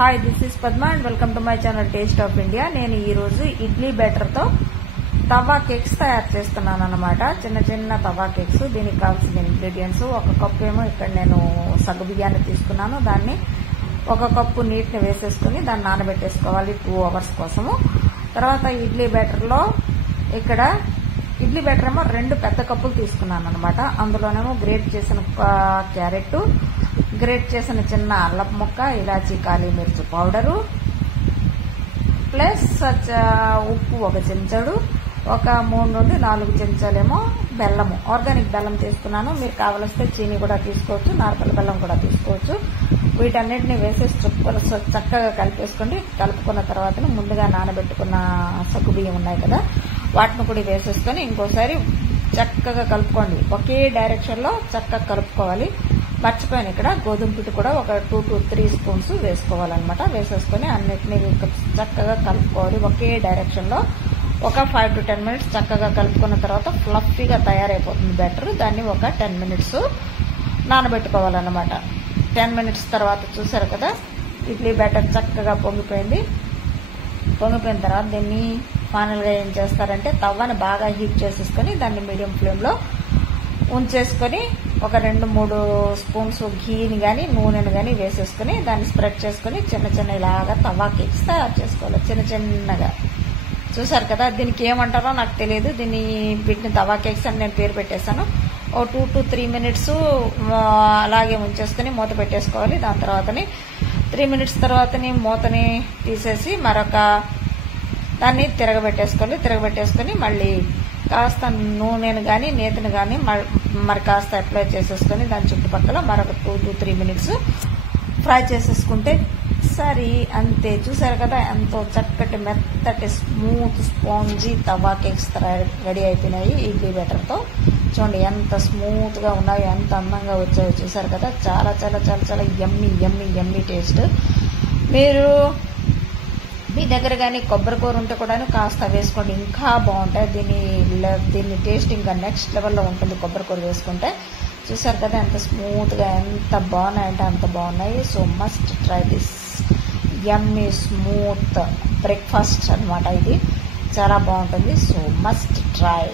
Hi, this is Padma and welcome to my channel taste of India. నేను ఈ రోజు ఇడ్లీ బ్యాటర్తో తవా cakes తయారు చేస్తున్నాను అనమాట. చిన్న చిన్న తవా కేక్స్. దీనికి కావాల్సిన ఇంగ్రీడియంట్స్, ఒక కప్పు ఏమో ఇక్కడ నేను సగ్గు బియ్యాన్ని తీసుకున్నాను. దాన్ని ఒక కప్పు నీటిని వేసేసుకుని దాన్ని నానబెట్టేసుకోవాలి 2 hours కోసము. తర్వాత ఇడ్లీ బ్యాటర్లో ఇక్కడ ఇడ్లీ బ్యాటర్ ఏమో 2 పెద్ద కప్పులు తీసుకున్నాను అనమాట. అందులోనేమో గ్రేట్ చేసిన క్యారెట్, గ్రేట్ చేసిన చిన్న అల్లపు ముక్క, ఇలాచీ, కాళీ మిర్చి పౌడరు, ప్లస్ ఉప్పు 1 చెంచాడు, ఒక 3 నుండి 4 చెంచాలేమో బెల్లము, ఆర్గానిక్ బెల్లం తీసుకున్నాను. మీరు కావలిస్తే చీనీ కూడా తీసుకోవచ్చు, నార్మల్ బెల్లం కూడా తీసుకోవచ్చు. వీటన్నిటిని వేసేసి చక్కగా కలిపేసుకోండి. కలుపుకున్న తర్వాత ముందుగా నానబెట్టుకున్న సగ్గు బియ్యం ఉన్నాయి కదా, వాటిని కూడా వేసేసుకొని ఇంకోసారి చక్కగా కలుపుకోండి. ఒకే డైరెక్షన్లో చక్కగా కలుపుకోవాలి. మర్చిపోయాను, ఇక్కడ గోధుమ పిండి కూడా ఒక 2 to 3 స్పూన్స్ వేసుకోవాలన్నమాట. వేసేసుకొని అన్నిటినీ చక్కగా కలుపుకోవాలి ఒకే డైరెక్షన్లో. ఒక 5 to 10 minutes చక్కగా కలుపుకున్న తర్వాత ఫ్లఫీగా తయారైపోతుంది బ్యాటర్. దాన్ని ఒక 10 minutes నానబెట్టుకోవాలన్నమాట. 10 minutes తర్వాత చూసారు కదా, ఇడ్లీ బ్యాటర్ చక్కగా పొంగిపోయింది. పొంగిపోయిన తర్వాత దీన్ని ఫైనల్గా ఏం చేస్తారంటే తవ్వని బాగా హీట్ చేసేసుకొని దాన్ని మీడియం ఫ్లేమ్లో ఉంచేసుకొని ఒక 2-3 స్పూన్స్ ఘీని కానీ నూనెను కానీ వేసేసుకొని దాన్ని స్ప్రెడ్ చేసుకొని చిన్న చిన్న ఇలాగా తవా కేక్స్ తయారు చేసుకోవాలి, చిన్న చిన్నగా. చూసారు కదా, దీనికి ఏమంటారో నాకు తెలియదు. వీటిని తవా కేక్స్ అని నేను పేరు పెట్టేశాను. ఓ 2 to 3 minutes అలాగే ఉంచేసుకొని మూత పెట్టేసుకోవాలి. దాని తర్వాతని 3 minutes తర్వాతని మూతని తీసేసి మరొక దాన్ని తిరగబెట్టేసుకొని మళ్ళీ కాస్త నూనెను కానీ నేతిని కానీ మరి కాస్త అప్లై చేసేసుకొని దాని చుట్టుపక్కల మరొక 2 to 3 minutes ఫ్రై చేసేసుకుంటే సరే, అంతే. చూసారు కదా, ఎంతో చక్కటి మెత్తటి స్మూత్ స్పాంజీ తవా కేక్స్ రెడీ అయిపోయినాయి ఇడ్లీ బ్యాటర్తో. చూడండి ఎంత స్మూత్గా ఉన్నాయో, ఎంత అందంగా వచ్చాయో. చూసారు కదా, చాలా చాలా చాలా చాలా యమ్మీ యమ్మీ యమ్మీ టేస్ట్. మీరు మీ దగ్గర కానీ కొబ్బరి కూర ఉంటే కూడా కాస్త వేసుకోండి, ఇంకా బాగుంటాయి. దీన్ని టేస్ట్ ఇంకా నెక్స్ట్ లెవెల్లో ఉంటుంది కొబ్బరి కూర వేసుకుంటే. చూసారు కదా ఎంత స్మూత్గా, ఎంత బాగున్నాయంటే అంత బాగున్నాయి. So must try this yummy smooth breakfast అనమాట. ఇది చాలా బాగుంటుంది. So must try.